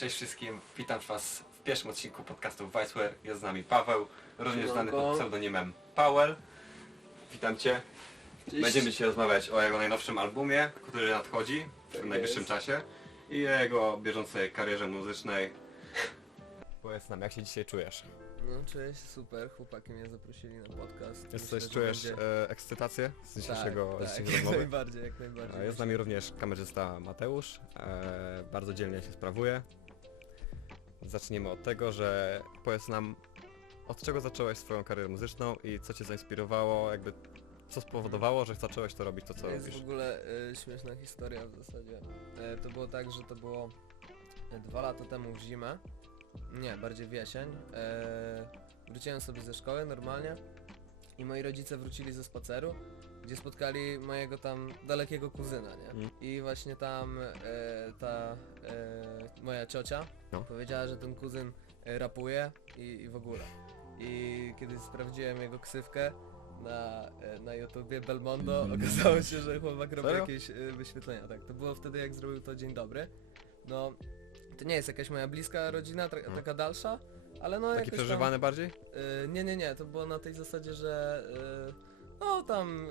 Cześć wszystkim, witam was w pierwszym odcinku podcastu Viceware. Jest z nami Paweł, również znany pod pseudonimem Powell. Witam Cię. Będziemy dzisiaj rozmawiać o jego najnowszym albumie, który nadchodzi w Tak najbliższym czasie i o jego bieżącej karierze muzycznej. Powiedz nam, jak się dzisiaj czujesz? No cześć, super, chłopaki mnie zaprosili na podcast. Jest Myślę, coś, czujesz będzie- e, ekscytację z dzisiejszego, tak, z tak, dzisiejszej jak rozmowy? najbardziej, jak najbardziej. Jest z nami również kamerzysta Mateusz. E, bardzo dzielnie się sprawuje. Zaczniemy od tego, że powiedz nam, od czego zacząłeś swoją karierę muzyczną i co cię zainspirowało, jakby co spowodowało, że zacząłeś to robić to, co To jest robisz. w ogóle e, śmieszna historia w zasadzie. E, to było tak, że to było e, dwa lata temu w zimę. Nie, bardziej w jesień. E, wróciłem sobie ze szkoły normalnie i moi rodzice wrócili ze spaceru, gdzie spotkali mojego tam dalekiego kuzyna, nie? Mm. I właśnie tam e, ta e, moja ciocia No. powiedziała, że ten kuzyn e, rapuje i, i w ogóle. I kiedy sprawdziłem jego ksywkę na, e, na YouTubie Belmondo, okazało się, że chłopak robi Serio? jakieś e, wyświetlenia. Tak, to było wtedy jak zrobił to Dzień Dobry. No, to nie jest jakaś moja bliska rodzina, tra- No. taka dalsza, ale no Taki jakoś przeżywany bardziej? Tam, e, nie, nie, nie, to było na tej zasadzie, że e, no tam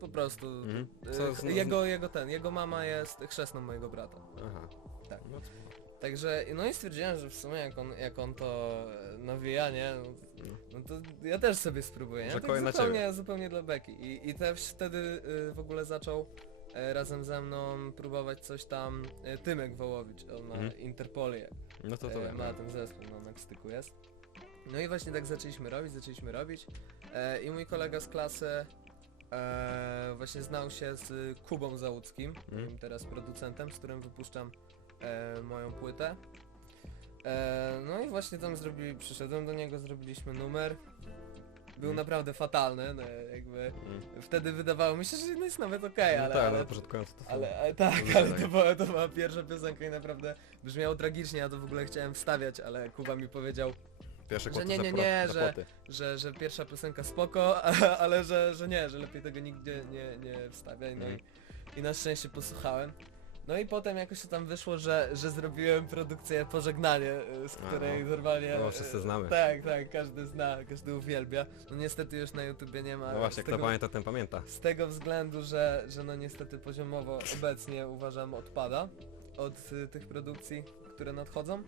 po prostu Mhm. e, Co z- jego, jego ten, jego mama jest chrzestną mojego brata. Aha. Tak. No, Także, no i stwierdziłem, że w sumie jak on, jak on to e, nawija, nie, no, no to ja też sobie spróbuję, nie? Że Tak na zupełnie, zupełnie dla beki. I, I też wtedy y, w ogóle zaczął e, razem ze mną próbować coś tam e, Tymek Wołowicz, on ma Mhm. Interpolię, no to to e, wiem. ma ten zespół, no na styku jest. No i właśnie tak zaczęliśmy robić, zaczęliśmy robić e, i mój kolega z klasy e, właśnie znał się z Kubą Załuckim, moim teraz producentem, z którym wypuszczam e, moją płytę. E, no i właśnie tam zrobili, przyszedłem do niego, zrobiliśmy numer. Był Mhm. naprawdę fatalny, no, jakby Mm. wtedy wydawało mi się, że no jest nawet okej, no ale, tak, ale, ale początkując to ale, ale tak, ale tak. to była, to była pierwsza piosenka i naprawdę brzmiało tragicznie, ja to w ogóle chciałem wstawiać, ale Kuba mi powiedział, Pierwsze że nie, za nie, pro- nie, za że- płoty. że, że pierwsza piosenka spoko, ale że, że nie, że lepiej tego nigdzie nie, nie wstawiaj, no Mhm. i, i na szczęście posłuchałem. No i potem jakoś to tam wyszło, że, że zrobiłem produkcję Pożegnanie, y, z A, której no. normalnie... No, wszyscy y, znamy. Tak, tak, każdy zna, każdy uwielbia. No niestety już na YouTubie nie ma. No właśnie, z kto tego, pamięta, ten pamięta. z tego względu, że, że no niestety poziomowo obecnie uważam odpada od y, tych produkcji, które nadchodzą.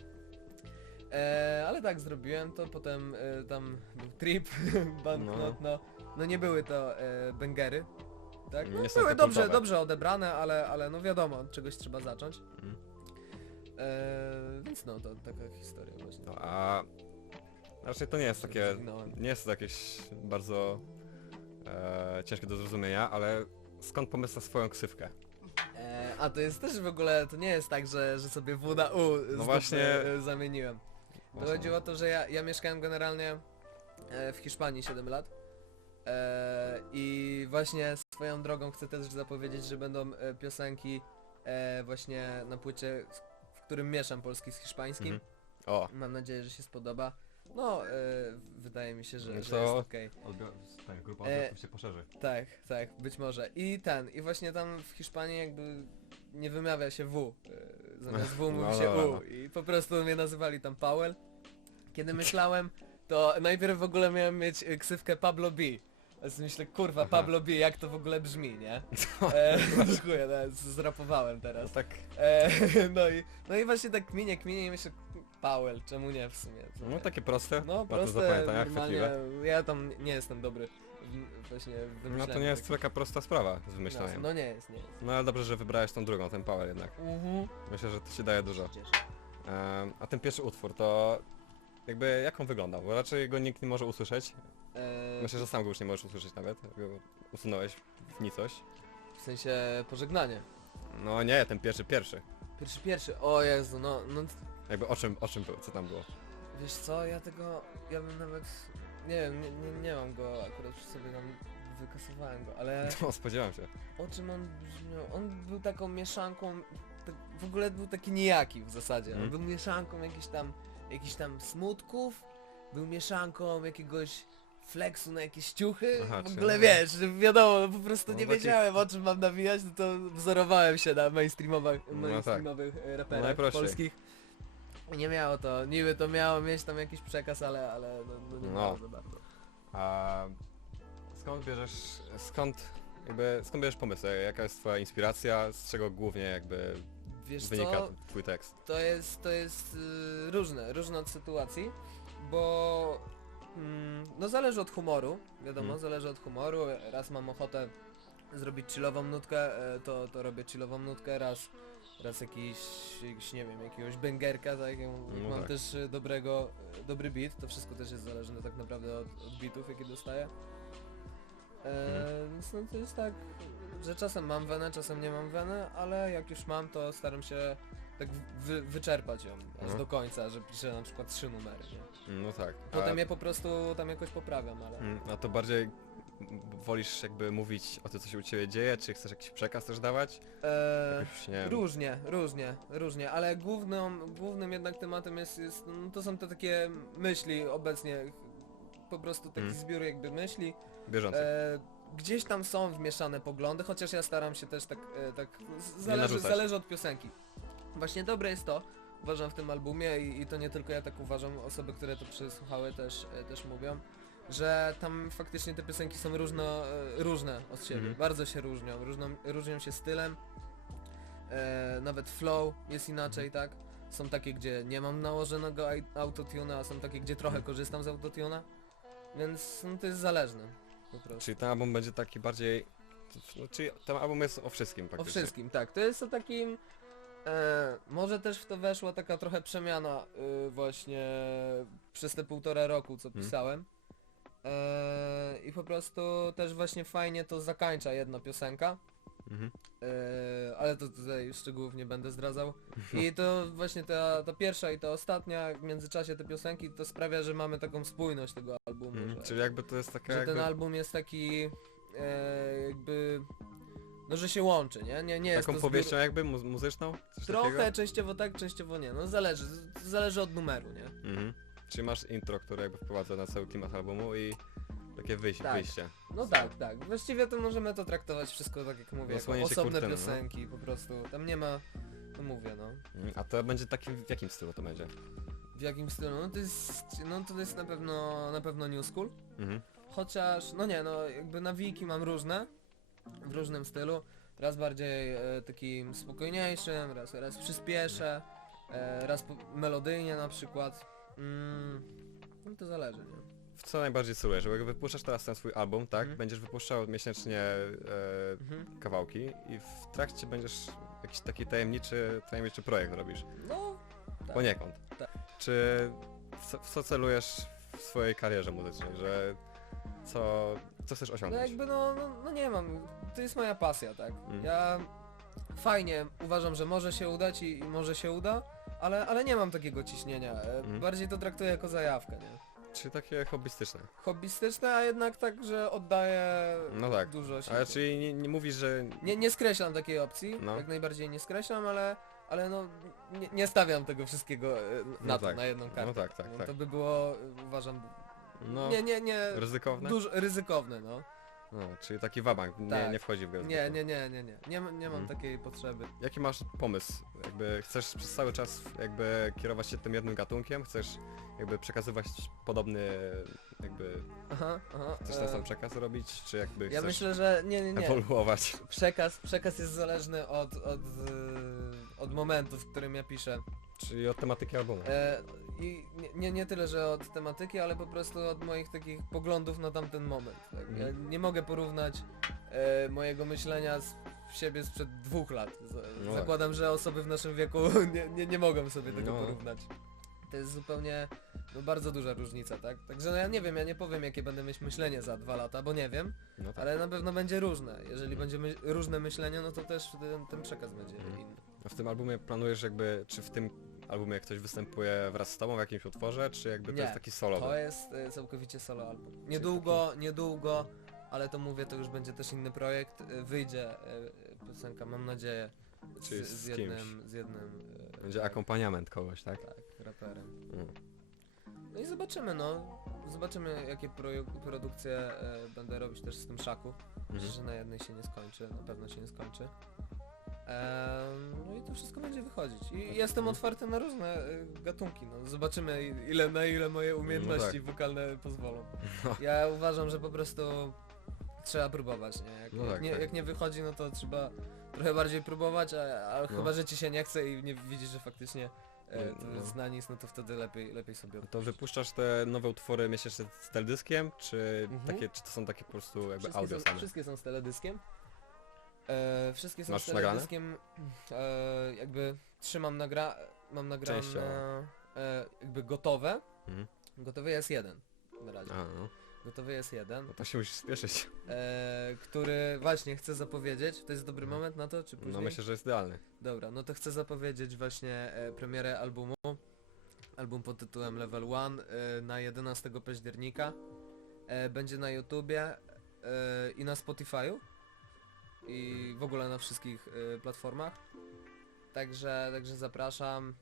E, ale tak, zrobiłem to, potem e, tam był trip, banknot, no. no. nie były to e, bęgery, tak? No, były dobrze, kultowe. dobrze odebrane, ale, ale no wiadomo, od czegoś trzeba zacząć. Mm. E, więc no, to taka historia właśnie. No, a raczej to nie jest takie, nie jest to jakieś bardzo e, ciężkie do zrozumienia, ale skąd pomysł na swoją ksywkę? E, a to jest też w ogóle, to nie jest tak, że, że sobie W na U z dupy, właśnie. e, zamieniłem. To chodziło o to, że ja, ja mieszkałem generalnie e, w Hiszpanii 7 lat. E, I właśnie swoją drogą chcę też zapowiedzieć, że będą e, piosenki e, właśnie na płycie, w którym mieszam polski z hiszpańskim. Mhm. O, Mam nadzieję, że się spodoba. No, e, wydaje mi się, że, No że to- jest okej. odbior, tak, grupa E, odbiorców się poszerzy. Tak, tak, być może. I ten, i właśnie tam w Hiszpanii jakby nie wymawia się W. e, Zamiast W mówi No się dobra, U. no. I po prostu mnie nazywali tam Powell. Kiedy myślałem, to najpierw w ogóle miałem mieć e, ksywkę Pablo B. A sobie myślę, kurwa, Aha. Pablo B, jak to w ogóle brzmi, nie? E, Dziękuję, no, z- zrapowałem No teraz. tak, E, no, i, no i właśnie tak kminie, kminie i myślę, Powell, czemu nie w sumie? Co no nie? takie proste, No proste, zapamiętania, normalnie, chwytliwe. ja tam nie jestem dobry w, właśnie w No to nie jest takich taka prosta sprawa z nazw. wymyślaniem. No nie jest, nie jest. No ale dobrze, że wybrałeś tą drugą, ten power jednak. Mhm. Myślę, że to ci daje dużo. Cieszę. Em, a ten pierwszy utwór to jakby jak on wyglądał? Bo raczej go nikt nie może usłyszeć. E, Myślę, że sam go już nie możesz usłyszeć nawet. go Usunąłeś w nicość. w sensie pożegnanie. No nie, ten pierwszy, pierwszy. Pierwszy, pierwszy, o Jezu, no, no Jakby o czym, o czym był, co tam było? wiesz co, ja tego, ja bym nawet, nie wiem, nie, nie, nie mam go akurat przy sobie tam, wykasowałem go, ale No spodziewam się. o czym on brzmiał? On był taką mieszanką, tak, w ogóle był taki nijaki w zasadzie, on Mhm. był mieszanką jakichś tam, jakichś tam smutków, był mieszanką jakiegoś flexu na jakieś ciuchy, Aha, w ogóle wiesz, wiadomo, no po prostu No nie taki- wiedziałem o czym mam nawijać, no to wzorowałem się na mainstreamowych, No mainstreamowych e, raperach najprościej. polskich. Nie miało to, niby to miało mieć tam jakiś przekaz, ale, ale no, no nie No. miało za bardzo. A skąd bierzesz, skąd jakby, skąd bierzesz pomysły? Jaka jest twoja inspiracja? Z czego głównie jakby Wiesz wynika co, twój tekst? to jest, to jest y, różne, różne od sytuacji, bo mm, no zależy od humoru, wiadomo, Mhm. zależy od humoru, raz mam ochotę zrobić chillową nutkę, e, to, to robię chillową nutkę, raz, raz jakiś, jakiś, nie wiem, jakiegoś bęgerka, tak, jak No mam tak. też e, dobrego, e, dobry beat, to wszystko też jest zależne tak naprawdę od, od beatów, jakie dostaję. E, Mhm. Więc no to jest tak, że czasem mam wenę, czasem nie mam wenę, ale jak już mam, to staram się tak wy, wyczerpać ją aż No. do końca, że piszę na przykład trzy numery, nie? No tak. Potem je po prostu tam jakoś poprawiam, ale... mm, a to bardziej wolisz jakby mówić o tym, co się u ciebie dzieje, czy chcesz jakiś przekaz też dawać? E, Jakoś, nie wiem. różnie, różnie, różnie, ale główną, głównym jednak tematem jest, jest no to są te takie myśli obecnie, po prostu taki Mm. zbiór jakby myśli. Bieżący. E, gdzieś tam są wmieszane poglądy, chociaż ja staram się też tak, e, tak z- zależy, narzucać. zależy od piosenki. Właśnie dobre jest to, uważam w tym albumie i, i to nie tylko ja tak uważam, osoby, które to przesłuchały też, e, też mówią, że tam faktycznie te piosenki są różno, e, różne od siebie, Mhm. bardzo się różnią, różną, różnią się stylem, e, nawet flow jest inaczej, tak? Są takie, gdzie nie mam nałożonego ai- autotuna, a są takie, gdzie trochę Mhm. korzystam z autotuna, więc no, to jest zależne po prostu. Czyli ten album będzie taki bardziej... No, czyli ten album jest o wszystkim O praktycznie. wszystkim, tak. To jest o takim... E, może też w to weszła taka trochę przemiana y, właśnie przez te półtora roku, co Mhm. pisałem. E, I po prostu też właśnie fajnie to zakańcza jedna piosenka. Mhm. E, ale to tutaj szczegółów nie będę zdradzał. I to właśnie ta, ta pierwsza i ta ostatnia, w międzyczasie te piosenki, to sprawia, że mamy taką spójność tego albumu. Mhm. Że, Czyli jakby to jest taka że jakby... ten album jest taki e, jakby... No, że się łączy, nie? Nie, nie jest Taką to zbiór- powieścią jakby mu muzyczną? Coś Trochę, takiego? częściowo tak, częściowo nie. No zależy, zależy od numeru, nie? Mhm. Czyli masz intro, które jakby wprowadza na cały klimat albumu i takie wyjście. Tak. wyjście. No tak, tak. Właściwie to możemy to traktować wszystko tak jak mówię, jako osobne no. piosenki po prostu. Tam nie ma, no mówię, no. Mhm. A to będzie takim, w jakim stylu to będzie? W jakim stylu? No to jest, no to jest na pewno, na pewno new school. Mhm. Chociaż, no nie, no jakby nawiki mam różne, w różnym stylu. Raz bardziej e, takim spokojniejszym, raz, raz przyspieszę, e, raz po, melodyjnie na przykład. Mm, no to zależy, nie? W co najbardziej celujesz? Bo jak wypuszczasz teraz ten swój album, tak? Mhm. Będziesz wypuszczał miesięcznie e, Mhm. kawałki i w trakcie będziesz jakiś taki tajemniczy, tajemniczy projekt robisz. No, tak. Poniekąd. Czy w co, w co celujesz w swojej karierze muzycznej, że co, co chcesz No osiągnąć? jakby no, no, no nie mam, to jest moja pasja, tak. Mhm. Ja fajnie uważam, że może się udać i, i może się uda, ale, ale nie mam takiego ciśnienia. E, Mhm. Bardziej to traktuję jako zajawkę, nie? Czy takie hobbystyczne? Hobbystyczne, a jednak tak, że oddaję No tak. dużo się. Ale czyli nie, nie mówisz, że... Nie, nie skreślam takiej opcji, No. jak najbardziej nie skreślam, ale, ale no nie, nie stawiam tego wszystkiego e, na No to, tak. na jedną kartę. No tak, tak, No tak. To by było, e, uważam, No, nie, nie, nie, ryzykowne? dużo ryzykowne, no. No, czyli taki wabank, nie, Tak. nie wchodzi w grę. Nie, nie, nie, nie, nie, nie, ma- nie mam Mhm. takiej potrzeby. Jaki masz pomysł? Jakby chcesz przez cały czas jakby kierować się tym jednym gatunkiem? Chcesz jakby przekazywać podobny jakby... Aha, aha. Chcesz e, ten sam przekaz robić? Czy jakby Ja chcesz myślę, że nie, nie, nie. ewoluować? Przekaz, przekaz jest zależny od, od, e, od momentu, w którym ja piszę. Czyli od tematyki albumu. E, I nie, nie, tyle, że od tematyki, ale po prostu od moich takich poglądów na tamten moment. Tak? Ja Mhm. nie mogę porównać e, mojego myślenia z siebie sprzed dwóch lat. Z, No tak. zakładam, że osoby w naszym wieku nie, nie, nie mogą sobie tego No. porównać. To jest zupełnie no, bardzo duża różnica, tak? Także no, ja nie wiem, ja nie powiem jakie będę mieć myślenie za dwa lata, bo nie wiem, No tak. ale na pewno będzie różne. Jeżeli będzie my, różne myślenie, no to też ten, ten przekaz będzie Mhm. inny. W tym albumie planujesz jakby, czy w tym albumie ktoś występuje wraz z tobą w jakimś utworze, czy jakby to Nie, jest taki solowy? To jest e, całkowicie solo album. Niedługo, niedługo, ale to mówię, to już będzie też inny projekt. E, Wyjdzie e, piosenka, mam nadzieję, Czyli z, kimś. jednym, z jednym Będzie tak, akompaniament kogoś, tak? tak, raperem. Mm. No i zobaczymy, no. zobaczymy jakie proju- produkcje e, będę robić też z tym szaku. Myślę, Mhm. że na jednej się nie skończy, na pewno się nie skończy. No i to wszystko będzie wychodzić. I jestem Mhm. otwarty na różne e, gatunki. No, zobaczymy ile, na ile moje umiejętności wokalne pozwolą. No. Ja uważam, że po prostu trzeba próbować, nie? Jak, No jak, tak, nie, tak. jak nie wychodzi, no to trzeba trochę bardziej próbować, a, a No. chyba, że ci się nie chce i nie widzisz, że faktycznie e, to No. jest na nic, no to wtedy lepiej, lepiej sobie To wypuszczasz te nowe utwory miesięcznie z teledyskiem, czy, Mhm. takie, czy to są takie po prostu jakby Wszystkie audio są, same? wszystkie są z teledyskiem. E, wszystkie są Masz z nagrane? E, jakby trzymam nagra... Mam nagrane Częściowo. e, jakby gotowe. Mhm. Gotowy jest jeden. Na razie. A, no. Gotowy jest jeden. no to się musisz spieszyć. E, który właśnie chcę zapowiedzieć. To jest dobry moment na to, czy później? No myślę, że jest idealny. Dobra, no to chcę zapowiedzieć właśnie e, premierę albumu. Album pod tytułem Level 1 e, na 11 października. E, będzie na YouTubie e, i na Spotify'u. I w ogóle na wszystkich e, platformach. Także, także zapraszam.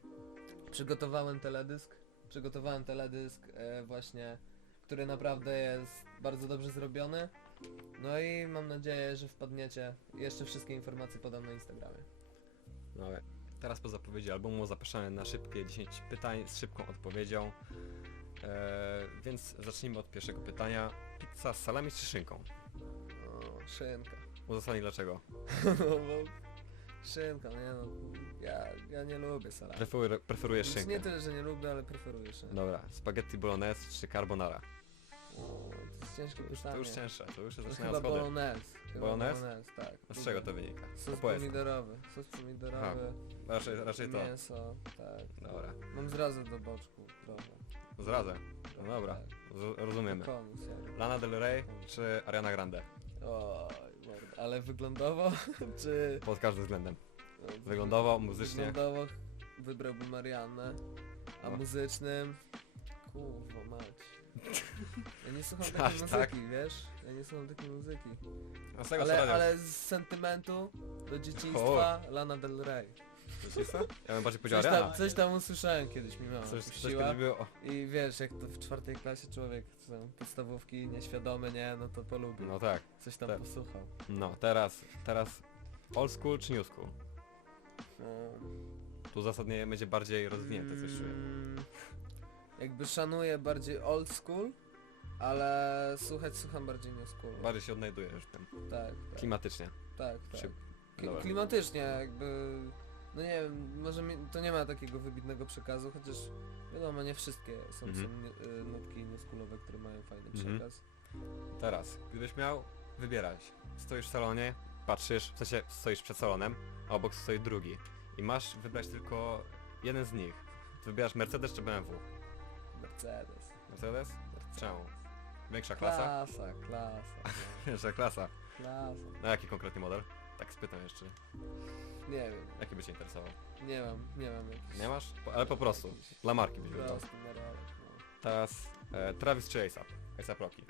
Przygotowałem teledysk. Przygotowałem teledysk e, właśnie, który naprawdę jest bardzo dobrze zrobiony. No i mam nadzieję, że wpadniecie. Jeszcze wszystkie informacje podam na Instagramie. No, ale teraz po zapowiedzi albumu zapraszamy na szybkie 10 pytań z szybką odpowiedzią. E, więc zacznijmy od pierwszego pytania. Pizza z salami czy szynką? O, szynka. Uzasadnij dlaczego. no bo szynka, no nie no. Ja, ja nie lubię salami. Preferuję, preferujesz Znaczy, szynkę. nie tyle, że nie lubię, ale preferuję szynkę. Dobra, spaghetti bolognese czy carbonara? O, to jest ciężkie pytanie. to już cięższe, to już się To zaczynają chyba schody. bolognese. Chyba Bolognese? bolognese, tak. A z czego to wynika? Sos Opowiedz. pomidorowy. Sos pomidorowy. Raczej, raczej to. Mięso, tak. Dobra. Mam zrazy do boczku trochę. Zrazę. No dobra, Tak. z- rozumiemy. Komu. Lana Del Rey czy Ariana Grande? Oj, mordo. Ale wyglądowo, czy... Pod każdym względem. no, Wyglądowo, muzycznie. Wyglądowo wybrałbym Mariannę, a O. muzycznym... Kurwa mać. Ja nie słucham Tak, takiej muzyki, tak. wiesz? Ja nie słucham takiej muzyki. A z tego Ale, ale z sentymentu do dzieciństwa Lana Del Rey. Ja bym bardziej powiedział Coś tam, coś tam usłyszałem kiedyś mi mama Coś, coś puściła. kiedyś było. I wiesz, jak to w czwartej klasie człowiek, tam, podstawówki, nieświadomy, nie, no to polubił. No tak. Coś tam tak. posłuchał. No, teraz, teraz old school czy new school? No. Tu zasadnie będzie bardziej rozwinięte coś czuję. Mm, Jakby szanuję bardziej old school, ale słuchać słucham bardziej new school. Bardziej się odnajdujesz w tym. Tak, tak, Klimatycznie. tak, tak. Czy... Dobra. Klimatycznie jakby, no nie wiem, może mi, to nie ma takiego wybitnego przekazu, chociaż wiadomo, nie wszystkie są, Mhm. są y, nutki newschoolowe, które mają fajny Mhm. przekaz. Teraz, gdybyś miał wybierać, stoisz w salonie, patrzysz, w sensie stoisz przed salonem, a obok stoi drugi i masz wybrać tylko jeden z nich. To wybierasz Mercedes czy BMW? Mercedes. Mercedes? Czemu? Większa klasa? Klasa, klasa, no, Większa klasa. klasa. Na jaki konkretny model? Tak spytam jeszcze. Nie wiem, Jaki by cię interesował? nie mam, nie mam jakiś... Nie masz? Po, ale po prostu. Dla marki byś wybrał. Prosty narolek, no. Teraz e, Travis czy ASAP? ASAP Rocky.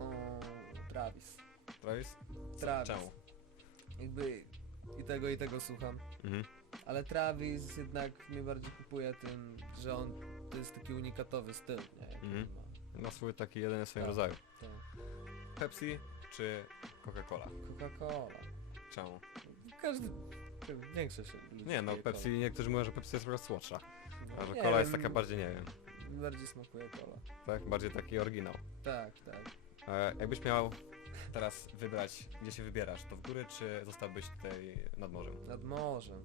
O, Travis. Travis? Travis. Czemu? Jakby i tego i tego słucham. Mhm. Ale Travis jednak mnie bardziej kupuje tym, że on to jest taki unikatowy styl, nie? Mhm. ma. Ma swój taki jeden w swoim Tak. rodzaju. To. Pepsi czy Coca-Cola? Coca-Cola. Czemu? Każdy, większość ludzi Nie no, pije Pepsi, kolę. niektórzy mówią, że Pepsi jest po prostu słodsza. A że Nie cola jest wiem, taka bardziej, nie wiem, Bardziej smakuje kola. tak? Bardziej taki oryginał. Tak, tak. E, jakbyś miał teraz wybrać, gdzie się wybierasz, to w góry czy zostałbyś tutaj nad morzem? Nad morzem.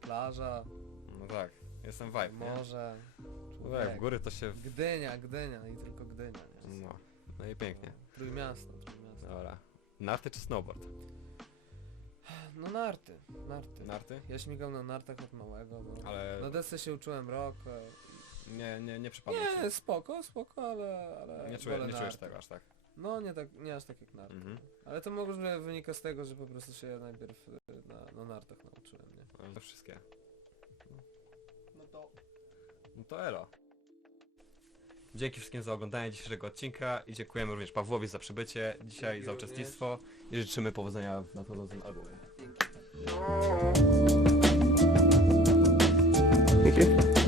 Plaża, No tak, jestem vibe, nie? morze. No tak, w góry to się... W... Gdynia, Gdynia i tylko Gdynia. Nie? No, no i pięknie. Trójmiasto, Trójmiasto. Dobra. Narty czy snowboard? No narty, narty. Narty? Ja śmigam na nartach od małego, bo Ale na desce się uczyłem rok. e, nie, nie, nie przypadło Nie, spoko, spoko, ale... ale Nie, czuję, wolę nie czujesz narty. tego aż tak. No nie tak, nie aż tak jak narty. Mhm. Ale to może wynika z tego, że po prostu się najpierw e, na, na nartach nauczyłem, nie? Ale to wszystkie. No to... No to elo. Dzięki wszystkim za oglądanie dzisiejszego odcinka i dziękujemy również Pawłowi za przybycie dzisiaj, Dzięki za również. uczestnictwo i życzymy powodzenia w nadchodzącym albumie. Dzięki.